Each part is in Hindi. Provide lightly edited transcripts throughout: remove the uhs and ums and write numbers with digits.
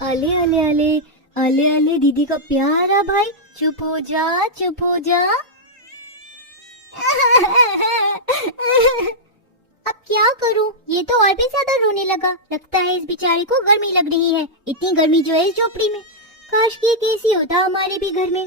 अले अले अले अले अले दीदी का प्यारा भाई, चुप हो जा, चुप हो जा। अब क्या करूं, ये तो और भी ज्यादा रोने लगा। लगता है इस बेचारी को गर्मी लग रही है। इतनी गर्मी जो है इस झोपड़ी में। काश कि एक एसी होता हमारे भी घर में।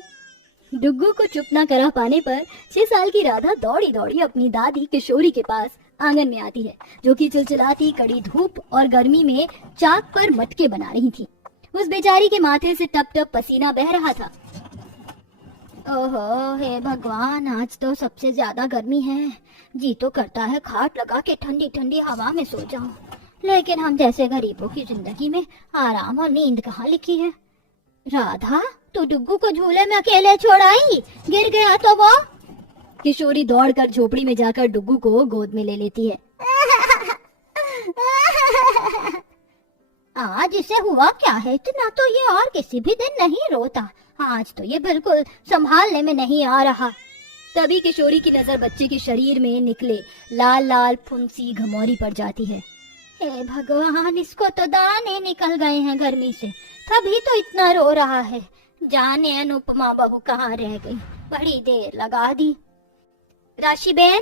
डुग्गू को चुप न करा पाने पर 6 साल की राधा दौड़ी दौड़ी अपनी दादी किशोरी के पास आंगन में आती है, जो कि चिलचिलाती कड़ी धूप और गर्मी में चाक पर मटके बना रही थी। उस बेचारी के माथे से टप टप पसीना बह रहा था। ओहो, हे भगवान, आज तो सबसे ज्यादा गर्मी है। जी तो करता है खाट लगा के ठंडी ठंडी हवा में सो जाऊं, लेकिन हम जैसे गरीबों की जिंदगी में आराम और नींद कहाँ लिखी है। राधा, तू डुग्गू को झूले में अकेले छोड़ आई, गिर गया तो वो। किशोरी दौड़कर झोपड़ी में जाकर डुग्गू को गोद में ले लेती है। आज इसे हुआ क्या है, इतना तो ये और किसी भी दिन नहीं रोता। आज तो ये बिल्कुल संभालने में नहीं आ रहा। तभी किशोरी की नजर बच्चे के शरीर में निकले लाल लाल फुंसी घमौरी पर जाती है। हे भगवान, इसको तो दाने निकल गए हैं गर्मी से, तभी तो इतना रो रहा है। जाने अनुपमा बहू कहाँ रह गई, बड़ी देर लगा दी। राशि बहन,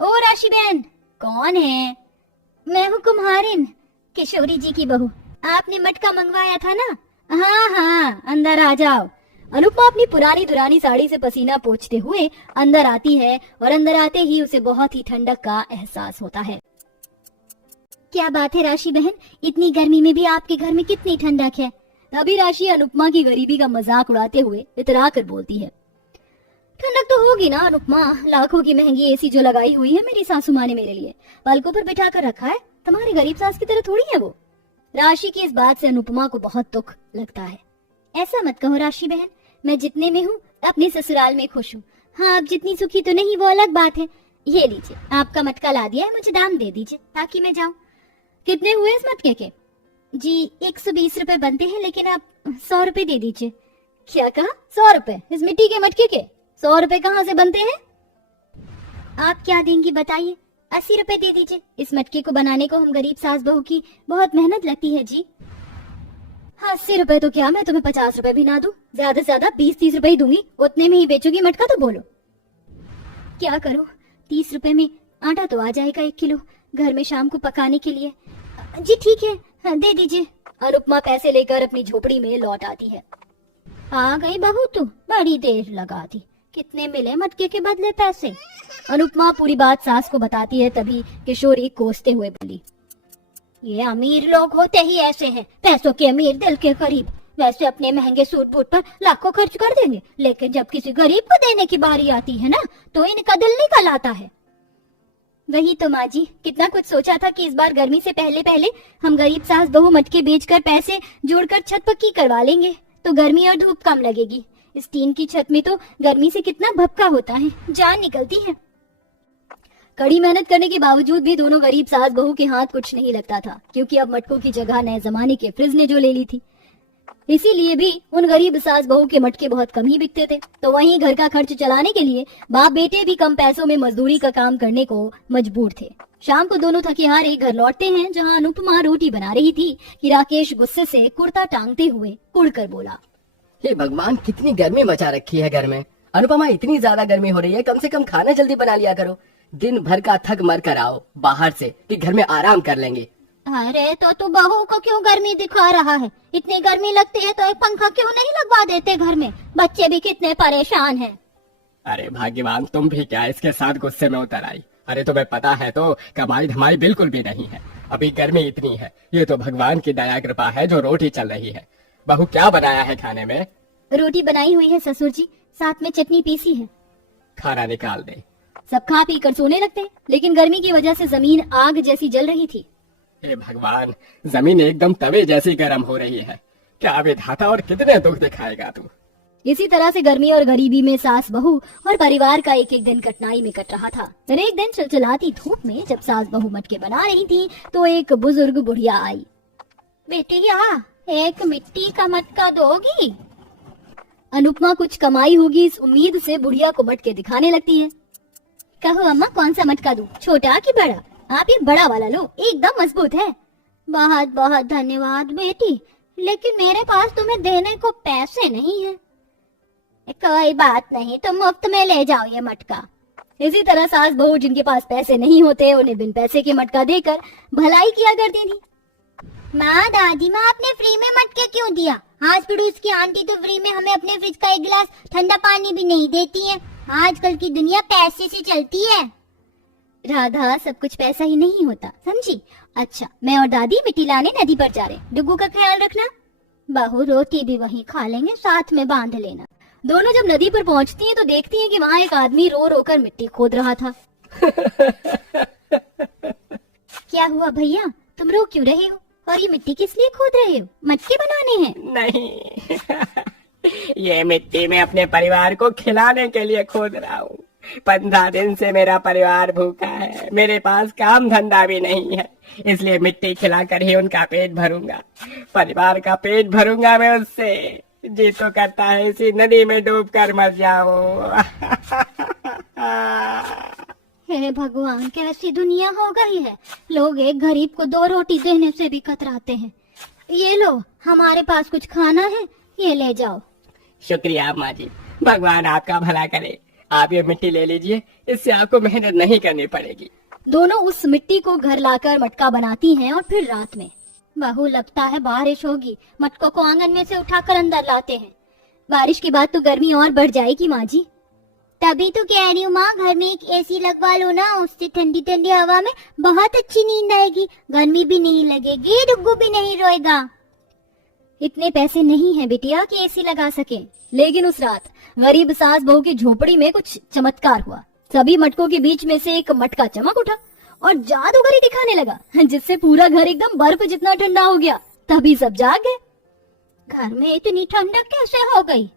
ओ राशि बहन। कौन है? मैं हूँ कुम्हारिन, किशोरी जी की बहू। आपने मटका मंगवाया था ना? हाँ हाँ, अंदर आ जाओ। अनुपमा अपनी पुरानी दुरानी साड़ी से पसीना पोंछते हुए अंदर आती है और अंदर आते ही उसे बहुत ही ठंडक का एहसास होता है। क्या बात है राशि बहन, इतनी गर्मी में भी आपके घर में कितनी ठंडक है। अभी राशि अनुपमा की गरीबी का मजाक उड़ाते हुए इतरा कर बोलती है। ठंडक तो होगी ना अनुपमा, लाखों की महंगी एसी जो लगाई हुई है मेरी सासू माँ ने मेरे लिए, पलकों पर बिठा कर रखा है। तुम्हारी गरीब सास की तरह थोड़ी है वो। राशि की इस बात से अनुपमा को बहुत दुख लगता है। ऐसा मत कहो राशि बहन, मैं जितने में हूँ अपने ससुराल में खुश हूँ। हाँ, आप जितनी सुखी तो नहीं वो अलग बात है। ये लीजिए, आपका मटका ला दिया है, मुझे दाम दे दीजिए ताकि मैं जाऊँ। कितने हुए इस मटके के? जी 120 रुपए बनते हैं, लेकिन आप 100 रुपए दे दीजिए। क्या कहा? 100 रुपए इस मिट्टी के मटके के? 100 रुपए कहाँ से बनते हैं? आप क्या देंगी बताइए? 80 रुपए दे दीजिए। इस मटके को बनाने को हम गरीब सास बहू की बहुत मेहनत लगती है जी। 80 रुपए तो क्या, मैं तुम्हें 50 रुपए भी ना दूं, ज्यादा से ज्यादा 20-30 रुपए ही दूंगी। उतने में ही बेचोगी मटका तो बोलो। क्या करो, 30 रुपए में आटा तो आ जाएगा 1 किलो घर में शाम को पकाने के लिए। जी ठीक है, हाँ, दे दीजिए। अनुपमा पैसे लेकर अपनी झोपड़ी में लौट आती है। आ गई बहू तू, बड़ी देर लगा दी। कितने मिले मटके के बदले पैसे? अनुपमा पूरी बात सास को बताती है। तभी किशोरी कोसते हुए बोली, ये अमीर लोग होते ही ऐसे हैं, पैसों के अमीर दिल के करीब। वैसे अपने महंगे सूट बूट पर लाखों खर्च कर देंगे, लेकिन जब किसी गरीब को देने की बारी आती है ना, तो इनका दिल निकल आता है। वही तो माँ जी, कितना कुछ सोचा था कि इस बार गर्मी से पहले पहले हम गरीब सास बहू मटके बेचकर पैसे जोड़कर छत पक्की करवा लेंगे, तो गर्मी और धूप कम लगेगी। इस टीन की छत में तो गर्मी से कितना भपका होता है, जान निकलती है। कड़ी मेहनत करने के बावजूद भी दोनों गरीब सास बहू के हाथ कुछ नहीं लगता था, क्योंकि अब मटकों की जगह नए जमाने के फ्रिज ने जो ले ली थी। इसीलिए भी उन गरीब सास बहू के मटके बहुत कम ही बिकते थे। तो वहीं घर का खर्च चलाने के लिए बाप बेटे भी कम पैसों में मजदूरी का काम करने को मजबूर थे। शाम को दोनों थके हारे घर लौटते हैं, जहां अनुपमा रोटी बना रही थी कि राकेश गुस्से से कुर्ता टांगते हुए उड़कर बोला, हे भगवान, कितनी गर्मी मचा रखी है घर में। अनुपमा, इतनी ज्यादा गर्मी हो रही है, कम से कम खाना जल्दी बना लिया करो। दिन भर का थक मर कर आओ बाहर से कि घर में आराम कर लेंगे। अरे तो तू बहू को क्यों गर्मी दिखा रहा है? इतनी गर्मी लगती है तो एक पंखा क्यों नहीं लगवा देते घर में? बच्चे भी कितने परेशान हैं। अरे भाग्यवान, तुम भी क्या इसके साथ गुस्से में उतर आई? अरे तुम्हें पता है तो कमाई धमाई बिल्कुल भी नहीं है। अभी गर्मी इतनी है, ये तो भगवान की दया कृपा है जो रोटी चल रही है। बहू, क्या बनाया है खाने में? रोटी बनाई हुई है ससुर जी, साथ में चटनी पीसी है। खाना निकाल दे। सब खा पी कर सोने लगते हैं, लेकिन गर्मी की वजह से जमीन आग जैसी जल रही थी। हे भगवान, जमीन एकदम तवे जैसी गर्म हो रही है। क्या विधाता, और कितने दुख दिखाएगा तू। इसी तरह से गर्मी और गरीबी में सास बहू और परिवार का एक एक दिन कठिनाई में कट रहा था। फिर एक दिन चिलचिलाती धूप में जब सास बहू मटके बना रही थी, तो एक बुजुर्ग बुढ़िया आई। बेटिया, एक मिट्टी का मटका दोगी? अनुपमा कुछ कमाई होगी इस उम्मीद से बुढ़िया को मटके दिखाने लगती है। कहो अम्मा, कौन सा मटका दूं, छोटा कि बड़ा? आप ये बड़ा वाला लो, एकदम मजबूत है। बहुत बहुत धन्यवाद बेटी, लेकिन मेरे पास तुम्हें देने को पैसे नहीं है। कोई बात नहीं, तुम मुफ्त में ले जाओ ये मटका। इसी तरह सास बहू जिनके पास पैसे नहीं होते उन्हें बिन पैसे के मटका देकर भलाई किया करती थी। माँ, दादी माँ, आपने फ्री में मटके क्यों दिया? आस पड़ोस की आंटी तो फ्री में हमें अपने फ्रिज का एक गिलास ठंडा पानी भी नहीं देती है। आजकल की दुनिया पैसे से चलती है। राधा, सब कुछ पैसा ही नहीं होता, समझी? अच्छा, मैं और दादी मिट्टी लाने नदी पर जा रहे, डुग्गू का ख्याल रखना। बहू, रोटी भी वहीं खा लेंगे, साथ में बांध लेना। दोनों जब नदी पर पहुंचती हैं तो देखती हैं कि वहाँ एक आदमी रो रो कर मिट्टी खोद रहा था। क्या हुआ भैया, तुम रो क्यों रहे हो? और ये मिट्टी किस लिए खोद रहे हो? मटके बनाने हैं? नहीं, ये मिट्टी मैं अपने परिवार को खिलाने के लिए खोद रहा हूँ। 15 दिन से मेरा परिवार भूखा है, मेरे पास काम धंधा भी नहीं है, इसलिए मिट्टी खिलाकर ही उनका पेट भरूंगा। परिवार का पेट भरूंगा मैं उससे। जी तो करता है इसी नदी में डूब कर मर जाऊं। हे भगवान, कैसी दुनिया हो गई है। लोग एक गरीब को 2 रोटी देने से भी कतराते हैं। ये लो, हमारे पास कुछ खाना है, ये ले जाओ। शुक्रिया माँ जी, भगवान आपका भला करे। आप ये मिट्टी ले लीजिए, इससे आपको मेहनत नहीं करनी पड़ेगी। दोनों उस मिट्टी को घर लाकर मटका बनाती हैं और फिर रात में, बहू लगता है बारिश होगी, मटकों को आंगन में से उठाकर अंदर लाते हैं। बारिश के बाद तो गर्मी और बढ़ जाएगी माँ जी। तभी तो कह रही हूँ माँ, घर में एक एसी लगवा लो ना, उससे ठंडी ठंडी हवा में बहुत अच्छी नींद आएगी, गर्मी भी नहीं लगेगी, डुग्गू भी नहीं रोएगा। इतने पैसे नहीं है बिटिया कि एसी लगा सके। लेकिन उस रात गरीब सास बहू की झोपड़ी में कुछ चमत्कार हुआ। सभी मटकों के बीच में से एक मटका चमक उठा और जादूगरी दिखाने लगा, जिससे पूरा घर एकदम बर्फ जितना ठंडा हो गया। तभी सब जाग गए। घर में इतनी ठंडक कैसे हो गई?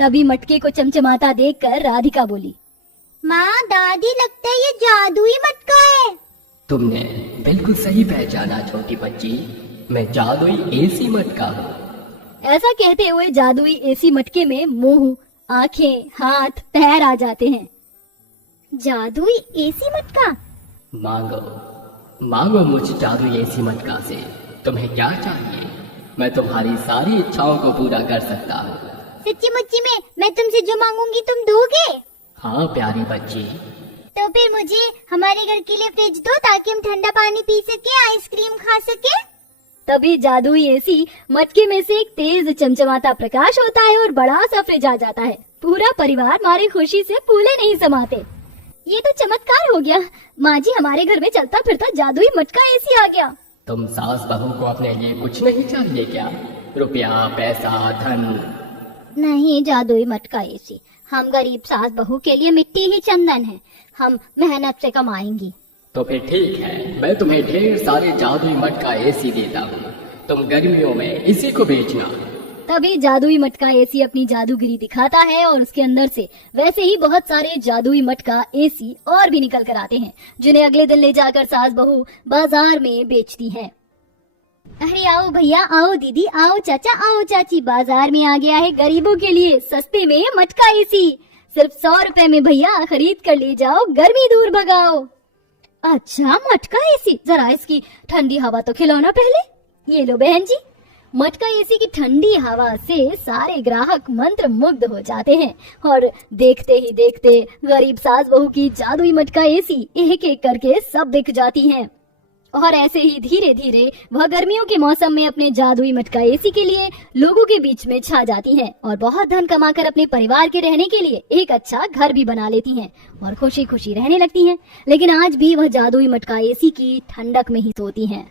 तभी मटके को चमचमाता देखकर राधिका बोली, माँ, दादी, लगता है ये जादुई मटका है। तुमने बिल्कुल सही पहचाना छोटी बच्ची, मैं जादुई एसी मटका हूँ। ऐसा कहते हुए जादुई एसी मटके में मुंह, आंखें, हाथ, पैर आ जाते हैं। जादुई एसी मटका? मांगो मांगो मुझ जादुई एसी मटका से, तुम्हें क्या चाहिए? मैं तुम्हारी सारी इच्छाओं को पूरा कर सकता हूँ। सच्ची मुच्ची में मैं तुमसे जो मांगूंगी तुम दोगे? हाँ प्यारी बच्ची। तो फिर मुझे हमारे घर के लिए फ्रिज दो, ताकि हम ठंडा पानी पी सके, आइसक्रीम खा सके। तभी जादुई एसी मटके में से एक तेज चमचमाता प्रकाश होता है और बड़ा सा फ्रिज आ जाता है। पूरा परिवार हमारी खुशी से फूले नहीं समाते। ये तो चमत्कार हो गया माँ जी, हमारे घर में चलता फिरता जादुई मटका एसी आ गया। तुम सास बहू को अपने लिए कुछ नहीं चाहिए क्या? रुपया, पैसा, धन? नहीं जादुई मटका एसी, हम गरीब सास बहू के लिए मिट्टी ही चंदन है, हम मेहनत से कमाएंगी। तो फिर ठीक है, मैं तुम्हें ढेर सारे जादुई मटका एसी देता हूँ, तुम गर्मियों में इसी को बेचना। तभी जादुई मटका एसी अपनी जादूगिरी दिखाता है और उसके अंदर से वैसे ही बहुत सारे जादुई मटका एसी और भी निकल कर आते हैं, जिन्हें अगले दिन ले जाकर सास बहू बाजार में बेचती हैं। अरे आओ भैया, आओ दीदी, आओ चाचा, आओ चाची, बाजार में आ गया है गरीबों के लिए सस्ते में मटका एसी। सिर्फ 100 रुपए में भैया खरीद कर ले जाओ, गर्मी दूर भगाओ। अच्छा, मटका एसी, जरा इसकी ठंडी हवा तो खिलौना पहले। ये लो बहन जी। मटका एसी की ठंडी हवा से सारे ग्राहक मंत्र मुग्ध हो जाते हैं और देखते ही देखते गरीब सास बहू की जादुई मटका एसी एक एक करके सब बिक जाती हैं। और ऐसे ही धीरे धीरे वह गर्मियों के मौसम में अपने जादुई मटका एसी के लिए लोगों के बीच में छा जाती हैं और बहुत धन कमाकर अपने परिवार के रहने के लिए एक अच्छा घर भी बना लेती हैं और खुशी खुशी रहने लगती हैं। लेकिन आज भी वह जादुई मटका एसी की ठंडक में ही सोती हैं।